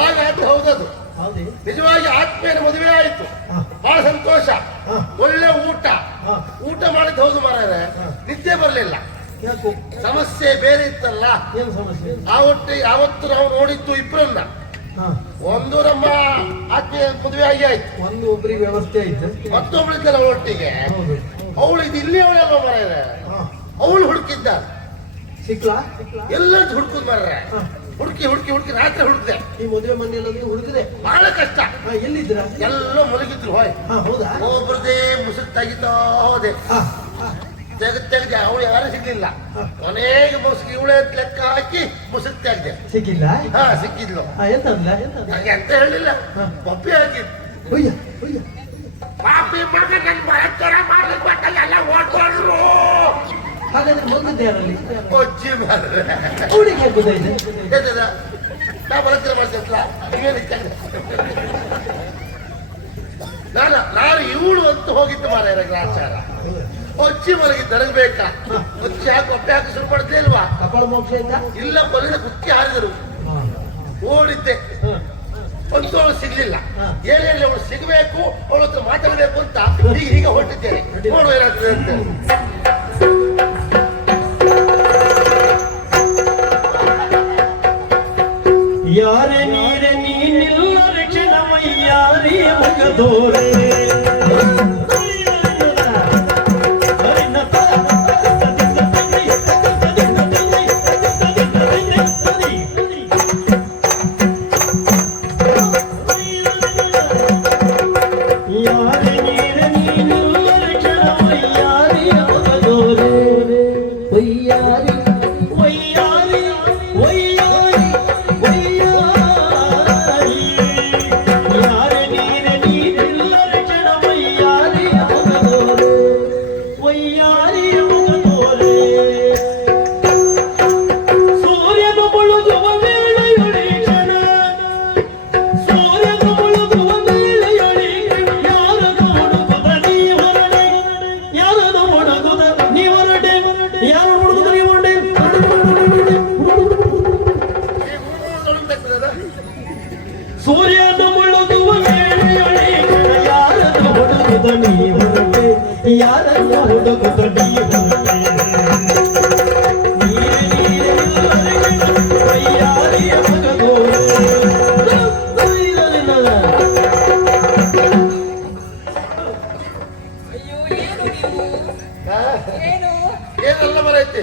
ಹಾಗಾದ್ರೆ ಹೌದದು. ಹೌದೇ. ನಿಜವಾಗಿ ಆತ್ಮೀಯನ ಮದುವೆ ಆಯ್ತು. ಬಹಳ ಸಂತೋಷ. ಒಳ್ಳೆ ಊಟ. ಊಟ ಮಾಡಿದ್ದು ಹೌದು ಮಾರ. ನಿದ್ದೆ ಬರಲಿಲ್ಲ. ಸಮಸ್ಯೆ ಬೇರೆ ಇತ್ತಲ್ಲ? ಆವತ್ತು ಯಾವತ್ತು ನಾವು ನೋಡಿದ್ದು ಇಬ್ಬರನ್ನ ಒಂದು ನಮ್ಮ ಆತ್ಮೀಯ ಮದುವೆ ಆಗಿ ಆಯ್ತು. ಒಂದು ಒಬ್ಬರಿಗೆ ವ್ಯವಸ್ಥೆ ಆಯ್ತು. ಮತ್ತೊಬ್ಬಳಿದ್ದಲ್ಲ ಒಟ್ಟಿಗೆ. ಹೌದು. ಅವಳು ಇದು ಇಲ್ಲಿ ಅವಳಲ್ಲ ಮರ ಹಾ. ಅವಳು ಹುಡುಕಿದ್ದ ಸಿಕ್ಲಾ? ಎಲ್ಲ ಹುಡುಕುದ್ ಮಾರ್ರೆ. ಹುಡುಕಿ ಹುಡುಕಿ ಹುಡುಕಿ ರಾತ್ರಿ ಹುಡುಕಿದೆ. ಈ ಮದುವೆ ಮನೆಯಲ್ಲಿ ಹುಡುಕಿದೆ. ಬಹಳ ಕಷ್ಟ. ಎಲ್ಲಿದ್ರ ಎಲ್ಲ ಮಲಗಿದ್ರು ಹೋಯ್. ಹೌದಾ? ಒಬ್ಬರದೇ ಮುಸುಕ್ ತೆಗಿತಾ ಹೋದೆ ತೆಗೆದು ತೆಗೆದು ಅವಳು ಯಾರು ಸಿಗ್ಲಿಲ್ಲ. ಕೊನೆಗೆ ಮುಸುಕ್ ಇವಳೆ ಲೆಕ್ಕ ಹಾಕಿ ಮುಸುಕ್ ತೆಗ್ದೆ ಸಿಕ್ಕಿಲ್ಲ? ಹಾ ಸಿಕ್ಕಿದ್ಲು. ಎಂತ? ನಂಗೆ ಅಂತ ಹೇಳಿಲ್ಲ. ಪಪ್ಪಿ ಹಾಕಿ ಪಾಪಿ ಮಗ ನನ್ ಭಯ ಮಾಡ್ಲಿಕ್ಕೆ ಎಲ್ಲ ಓಡ್ಕೊಂಡ್ರು. ಹಾಗಾದ್ರೆ ಮಗುದ್ದೆ ಯಾರಲ್ಲಿ? ಕೊಚ್ಚಿ ಮಾರ್ರೆ ಅವಳಿಗೆ ಗೊತ್ತಾಯ್ತು ಎದ್ದದ? ನಾ ಬಲತ್ರ ಮಾಡ್ತಿಲ್ಲ ನೀವೇನು ನಾನು ನಾನು ಇವಳು ಅಂತ ಹೋಗಿದ್ದು ಮಾರ ಗ್ರಾಚಾರ ಕೊಚ್ಚಿ ಮಲಗಿ ನನಗೆ ಬೇಕಾ ಕೊಚ್ಚಿ ಹಾಕಿ ಹೊಟ್ಟೆ ಹಾಕಿ ಶುರು ಮಾಡ್ತೇ ಇಲ್ವಾ? ಕಪಾಳ ಮೋಕ್ಷ ಆಯ್ತಾ? ಇಲ್ಲ ಕೊಲ್ಲಿನ ಕುಕ್ಕಿ ಹಾರಿದರು. ಓಡಿದ್ದೆ. ಅಂತವಳು ಸಿಗ್ಲಿಲ್ಲ. ಹಾ. ಏನೇಳಿ ಅವಳು ಸಿಗಬೇಕು ಅವಳ ಹತ್ರ ಮಾತಾಡಬೇಕು ಅಂತ. ಈಗ ಈಗ ಹೊರಟಿದ್ದೇನೆ. ನೋಡುವ ಏನಾಗ್ತದೆ ಅಂತ.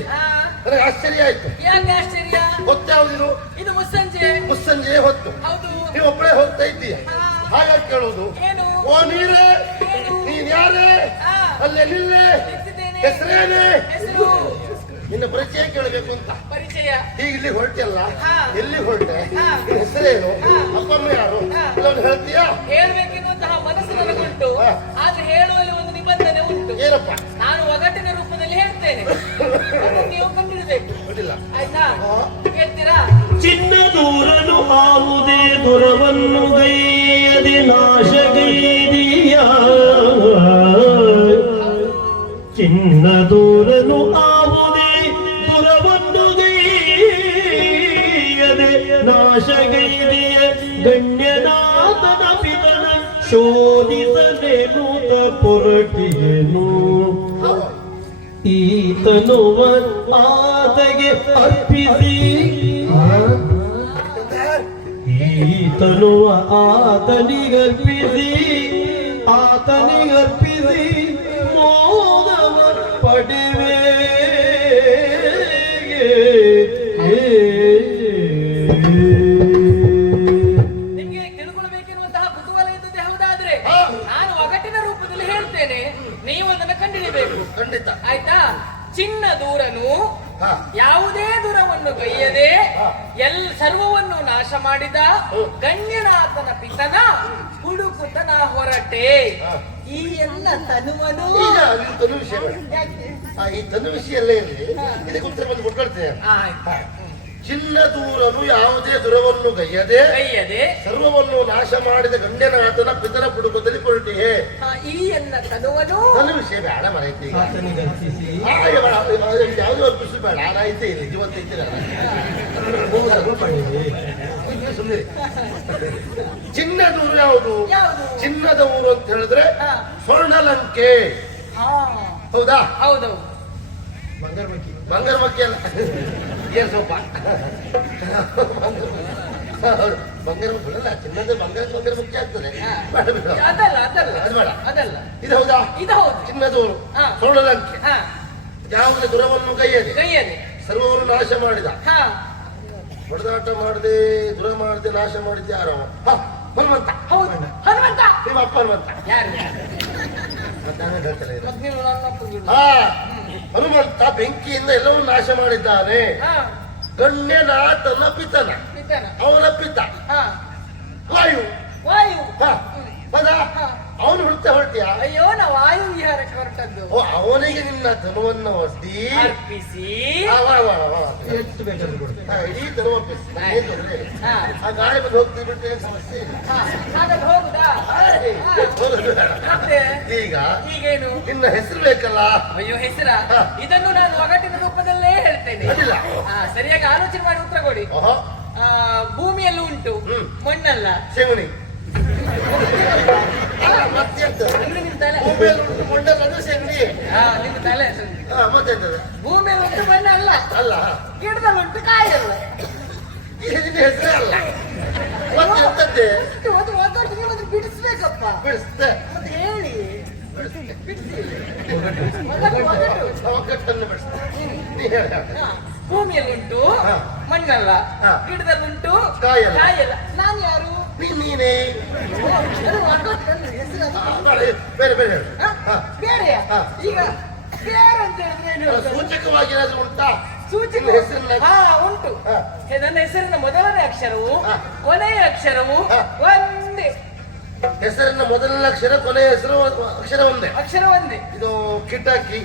ಆ, ನನಗೆ ಆಶ್ಚರ್ಯ ಆಯ್ತು. ಯಾಕೆ ಆಶ್ಚರ್ಯ? ಗೊತ್ತಾವುದಿರು ಇದು. ಮುಸ್ಸಂಜೆ. ಮುಸ್ಸಂಜೆ ಹೊತ್ತು. ಹೌದು. ನೀವು ಒಬ್ಬಳೇ ಹೋಗ್ತಾ ಇದ್ದೀಯ. ಹಾಗಾಗಿ ಕೇಳೋದು? ಏನು? ಓ ನೀರೇ? ನೀನ್ ಯಾರೇ? ಅಲ್ಲಿ ನಿಲ್ಲೆ? ಹೆಸರೇನೆ? ನಿನ್ನ ಪರಿಚಯ ಕೇಳಬೇಕು ಅಂತ. ಪರಿಚಯ. ಈಗ ಇಲ್ಲಿ ಹೊರಟಿಯಲ್ಲ? ಹಾ. ಎಲ್ಲಿ ಹೊರಟೆ. ನಿನ್ನ ಹೆಸರೇನು. ಅಪ್ಪ ಅಮ್ಮ ಯಾರು? ಅದನ್ನು ಹೇಳ್ತೀಯಾ? ಹೇಳ್ಬೇಕೆನ್ನುವಂತಹ ಮನಸ್ಸು ನನಗುಂಟು. ಆದ್ರೆ ಹೇಳುವಲ್ಲಿ ಒಂದು ನಿಬಂಧನೆ ಉಂಟು. ಏನಪ್ಪ? ಗೊತ್ತಿಲ್ಲ ಆಯ್ತಾ? ಹಾ. ಹೇಳ್ತೀರಾ ಚಿನ್ನ ದೂರನು ಆವುದೇ ದುರವನ್ನು ಗೈಯದೆ ನಾಶಗೈದಿಯ. ಚಿನ್ನ ದೂರನು ಆವುದೇ ದುರವನ್ನು ಗೈಯದೆ ನಾಶಗೈದಿಯ. ಗಣ್ಯನಾಥನ ಪಿತನ ಶೋಧಿಸಲೇನು ಪೊರಟಿಯನು. ಈತನುವ ಆತಗೆ ಅರ್ಪಿಸಿ. ಈತನುವ ಆತನಿಗರ್ಪಿಸಿ. ಆತನಿಗರ್ಪಿಸಿ ಈ ತನು ಅಲ್ಲೇ ಎಲ್ಲ ಇರಲಿ ಇದಕ್ಕೆ ಉತ್ತರ ಬಂದು ಕೊಟ್ಕೊಳ್ತೇನೆ ಚಿನ್ನ ಚಿನ್ನದೂರನು ಯಾವುದೇ ದುರವನ್ನು ಗೈಯದೆ ಕೈಯದೆ ಸರ್ವವನ್ನು ನಾಶ ಮಾಡಿದ ಗಂಡನಾಥನ ಪಿತನ ಪುಡುಕದಲ್ಲಿ ಹೊರಟಿಯೇ ಆ, ಈ ಎನ್ನ ತನುವನು ತನು ವಿಷಯ ಬೇಡ ಮರೈತಿ ಯಾವುದೇ ಅರ್ಪಿಸಿ ಬೇಡ ಆಯ್ತು ಇಲ್ಲಿ ಜೀವಂತ. ಸುಮ್ಮನೆ ಚಿನ್ನದೂರು ಯಾವುದು? ಯಾವುದು? ಚಿನ್ನದ ಊರು ಅಂತ ಹೇಳಿದ್ರೆ. ಸ್ವರ್ಣಲಂಕೆ. ಹೌದಾ? ಹೌದು ಬಂಗಾರಮಕ್ಕಿ ಬಂಗಾರ ಮಕ್ಕಿ ಅಲ್ಲ. ಏನ್ ಸ್ವಲ್ಪ ಬಂಗಾರ ಮಕ್ಕಿ ಅಲ್ಲ ಚಿನ್ನದ ಬಂಗಾರ ಬಂಗಾರ ಮುಖ್ಯ ಆಗ್ತದೆ. ಅದಲ್ಲ ಅದಲ್ಲ. ಅದು ಬೇಡ. ಅದಲ್ಲ. ಇದು ಹೌದಾ? ಇದು ಹೌದು. ಸ್ವರ್ಣಲಂಕೆ ಹಾ. ಯಾವುದೇ ದುರವನ್ನು ಕೈಯದೆ ಕೈಯದೆ ಸರ್ವವನ್ನು ನಾಶ ಮಾಡಿದ. ಹಾ. ಹೊಡೆದಾಟ ಮಾಡದೆ ದುರ ಮಾಡದೆ ನಾಶ ಮಾಡಿದ್ದೆ ಯಾರೋ ಹ, ಹನುಮಂತ. ಹೌದು. ಹನುಮಂತ. ನಿಮ್ಮ ಅಪ್ಪ ಹನುಮಂತ. ಯಾರು? ಹಾ ಹನುಮಂತ ಬೆಂಕಿಯಿಂದ ಎಲ್ಲವೂ ನಾಶ ಮಾಡಿದ್ದಾನೆ. ಗಣ್ಯನ ತನ್ನ ಪಿತನ. ಅವನ ಪಿತ. ಹಾ. ವಾಯು. ವಾಯು. ಹ, ಪದ. ಅವನು ಹುಡುಕ್ತಾ ಹೊರಟಿಯ? ಅಯ್ಯೋ ನಾ ವಾಯು ವಿಹಾರಕ್ಕೆ ಹೊರಟದ್ದು. ಓ ಅವನಿಗೆ ನಿನ್ನ ಧನವನ್ನು ಒಡ್ಡಿ ಅರ್ಪಿಸಿ. ಎಷ್ಟು ಬೇಕಾದ್ರೂ ಕೊಡು ಹಾ, ಇಡೀ ಧನ ಒಪ್ಪಿಸಿ. ಆ ಗಾಳಿ ಬಂದು ಹೋಗ್ತೀವಿ ಬಿಟ್ಟು ಏನ್ ಸಮಸ್ಯೆ ಇಲ್ಲ ಹಾ ಹಾಗಾದ್ರೆ ಹೋಗುದಾ ಹಾಯ್, ಹೋಗೋದು ಬೇಡ. ಮತ್ತೆ? ಈಗ ಈಗೇನು? ನಿನ್ನ ಹೆಸರು ಬೇಕಲ್ಲ? ಅಯ್ಯೋ ಹೆಸರ. ಇದನ್ನು ನಾನು ಒಗಟಿನ ರೂಪದಲ್ಲೇ ಹೇಳ್ತೇನೆ. ಅಡ್ಡಿಲ್ಲ. ಹಾ ಸರಿಯಾಗಿ ಆಲೋಚನೆ ಮಾಡಿ ಉತ್ತರ ಕೊಡಿ. ಓಹೋ. ಆ, ಭೂಮಿಯಲ್ಲೂ ಉಂಟು ಹ್ಮ್. ಮಣ್ಣಲ್ಲ. ಶೇವಣಿ ಅಲ್ಲ, ಮತ್ತೆಂತ? ಅಂದ್ರೆ ನಿಮ್ ತಲೆ. ಭೂಮಿಯಲ್ಲಿ ಉಂಟು ಅದು ಹಾ ನಿಮ್ ತಲೆ ಸುಮ್ನೆ. ಹಾ ಮತ್ತೆಂತದೆ? ಭೂಮಿಯಲ್ಲಿ ಉಂಟು ಮಣ್ಣಲ್ಲ. ಅಲ್ಲ. ಗಿಡದಲ್ಲಿ ಉಂಟು ಕಾಯಲ್ಲ. ಈಗ ನಿನ್ನ ಹೆಸರೇ ಅಲ್ಲ ಮತ್ತೆಂತದ್ದೆ ಒಂದು ಒಗ್ಗಟ್ಟಿಗೆ ಒಂದು ಬಿಡಿಸ್ತೆ ಹೇಳಿ. ಒಗ್ಗಟ್ಟನ್ನು ಹೇಳ ಭೂಮಿಯಲ್ಲಿ ಉಂಟು. ಮಣ್ಣಲ್ಲ. ಗಿಡದಲ್ಲಿ ಉಂಟು ಕಾಯಲ್ಲ. ನಾನು ಯಾರು? ನೀನೇ. ಬೇರೆ ಬೇರೆ ಬೇರೆ. ಈಗ ಬೇರೆ ಅಂತ ಹೇಳಿದ್ರೆ? ಸೂಚಕವಾಗಿ ಏನಾದ್ರು ಉಂಟಾ? ಸೂಚಕ ಹೆಸರಿನ ಹಾ ಉಂಟು. ನನ್ನ ಹೆಸರಿನ ಮೊದಲನೇ ಅಕ್ಷರವು. ಕೊನೆಯ ಅಕ್ಷರವು ಒಂದೇ. ಹೆಸರಿನ ಮೊದಲನೇ ಅಕ್ಷರ ಕೊನೆಯ ಹೆಸರು ಅಕ್ಷರ ಒಂದೇ. ಅಕ್ಷರ ಒಂದೇ. ಇದು ಕಿಟಕಿ.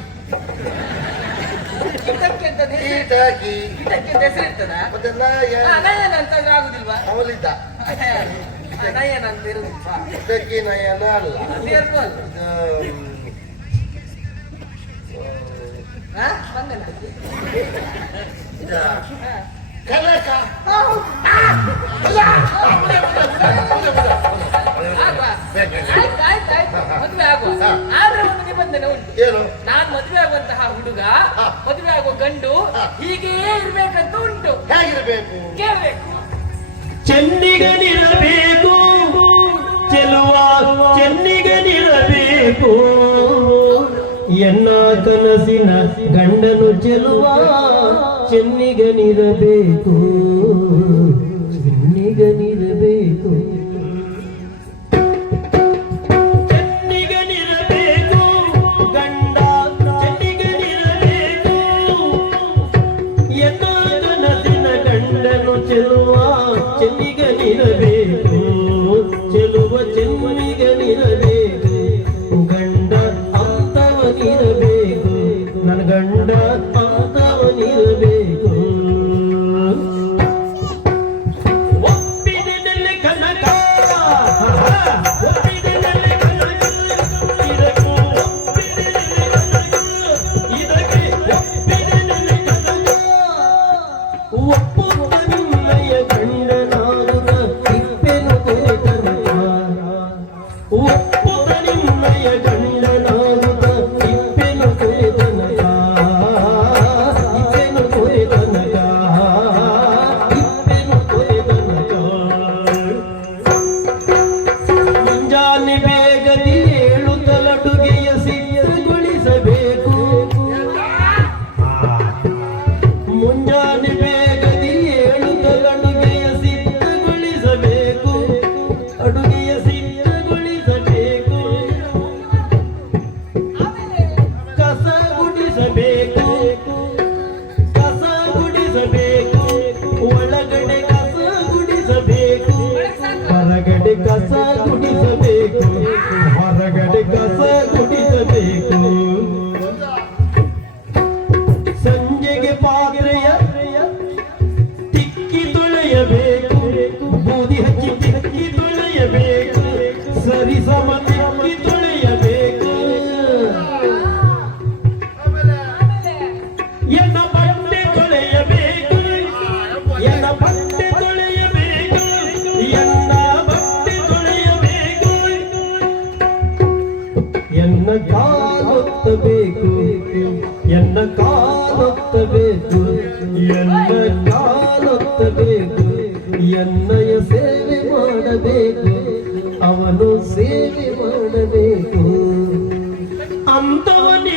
ಕಿಟಕಿ ಅಂತ ಕಿಟಕಿ. ಅಂತ ಹೆಸರು ಇರ್ತದ? ಮತ್ತೆ ನಾಯ ನಯನ ಅಂತ ಆಗುದಿಲ್ವಾ? ಅವಲಿದ್ದ. ನಯನ ಅಂತ ಇರುದಿಲ್ವಾ ಕಿಟಕಿ ನಯನ ಅಲ್ಲ. ಸೇರ್ಕೊ ಕನಕ. ಆಯ್ತು, ಆಯ್ತು, ಆಯ್ತು. ಮದುವೆ ಆಗುವ. ಆ ಆದ್ರೆ ಒಂದು ನಿಬಂಧನೆ ಉಂಟು. ಏನು? ನಾನು ಮದುವೆ ಆಗುವಂತಹ ಹುಡುಗ. ಮದುವೆ ಆಗುವ ಗಂಡು ಹೀಗೆ ಹೀಗೇ ಇರ್ಬೇಕಂತ ಉಂಟು. ಹೇಗಿರಬೇಕು? ಕೇಳಬೇಕು. ಚೆನ್ನಿಗನಿರಬೇಕು ಚೆಲುವ ಚೆನ್ನಿಗನಿರಬೇಕು ಎನ್ನ ಕನಸಿನ ಗಂಡನು ಚೆಲುವ ಚೆನ್ನಿಗನಿರಬೇಕು ಚೆನ್ನಿಗನಿರಬೇಕು ಚೆನ್ನಿಗನಿರಬೇಕು ಕಾಲೊತ್ತಬೇಕು ಎನ್ನಯ ಸೇವೆ ಮಾಡಬೇಕು. ಅವನು ಸೇವೆ ಮಾಡಬೇಕು. ಅಂತವನಿರಬೇಕು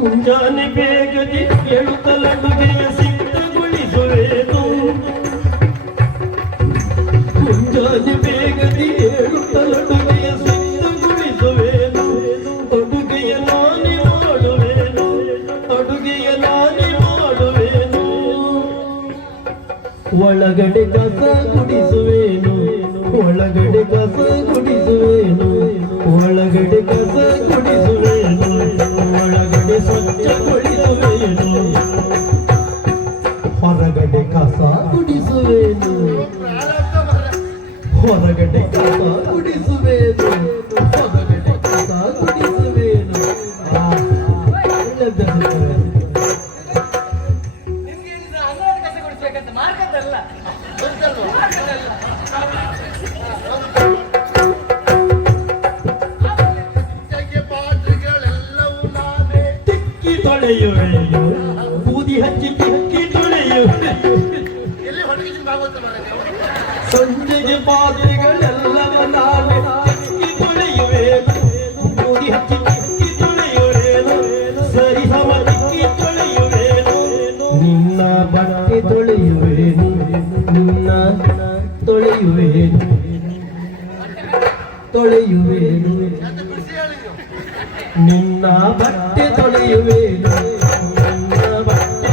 ಮುಂಜಾನೆ ಬೇಗನೆ ಎಳುತ್ತಲಡುಗೆಯ ಸಿದ್ಧಗೊಳಿಸುವೇನು ಮುಂಜಾನೆ ಬೇಗನೆ ಏಳುತ್ತಲಡುಗೆಯ ಸಿದ್ಧಗೊಳಿಸುವೇನು ಅಡುಗೆಯ ನಾನೇ ಮಾಡುವೇನು ಅಡುಗೆಯ ನಾನೇ ಮಾಡುವೇನು ಒಳಗಡೆ ಕಸ ಗುಡಿಸುವೇನು ಒಳಗಡೆ ಕಸ ಗುಡಿಸುವೇನು ಒಳಗಡೆ ಕಸ ಬೂದಿ ಹಚ್ಚಿ ತಿಕ್ಕಿ ತೊಳೆಯು? ಸಂಜೆಗೆ ಪಾತ್ರೆಗಳೆಲ್ಲವ ತೊಳೆಯುವೆನು. ನಿನ್ನ ಬಟ್ಟೆ ತೊಳೆಯುವೆನು. ನಿನ್ನ ಬಟ್ಟೆ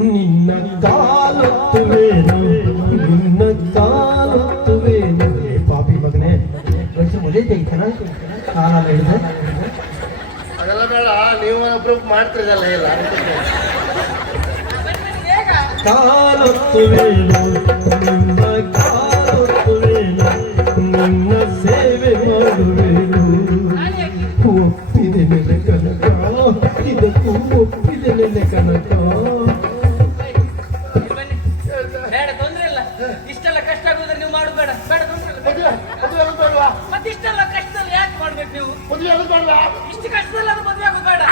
ನಿನ್ನ ಕಾಲೊತ್ತುವೇನು ನಿನ್ನ ಪಾಪಿ ಮಗನೇ ಅದೆಲ್ಲ ಬೇಡ, ನೀವು ಒಬ್ರು ಮಾಡ್ತಿರಲ್ಲ ಇಲ್ಲ ಕಾಲೊತ್ತುವೇನು ನಿನ್ನ ಕಾಲೊತ್ತುವೇನು ನಿನ್ನ ಸೇವೆ ಮಾಡುವೆನು. ನಾನು ಯಾಕೆ ಒಪ್ಪಿದೆ ನೆಲೆ ಕನಕ ಇದಕ್ಕೂ ಒಪ್ಪಿದೆ ನೆಲೆ ಕನಕ. ಬೇಡ ತೊಂದ್ರೆ ಇಲ್ಲ. ಇಷ್ಟೆಲ್ಲ ಕಷ್ಟ ಆಗುದ್ರೆ ನೀವು ಮಾಡಬೇಡ ಬೇಡ. ತೊಂದ್ರೆ ಇಲ್ಲ. ಮದುವೆ ಮದುವೆ ಆಗೋದು ಬೇಡವಾ? ಮತ್ತೆ ಇಷ್ಟೆಲ್ಲ ಕಷ್ಟದಲ್ಲಿ ಯಾಕೆ ಮಾಡ್ಬೇಕು ನೀವು? ಮದುವೆ ಆಗೋದು ಬೇಡವಾ? ಇಷ್ಟು ಕಷ್ಟದಲ್ಲಿ ಅದು ಮದುವೆ ಆಗೋದು ಬೇಡ.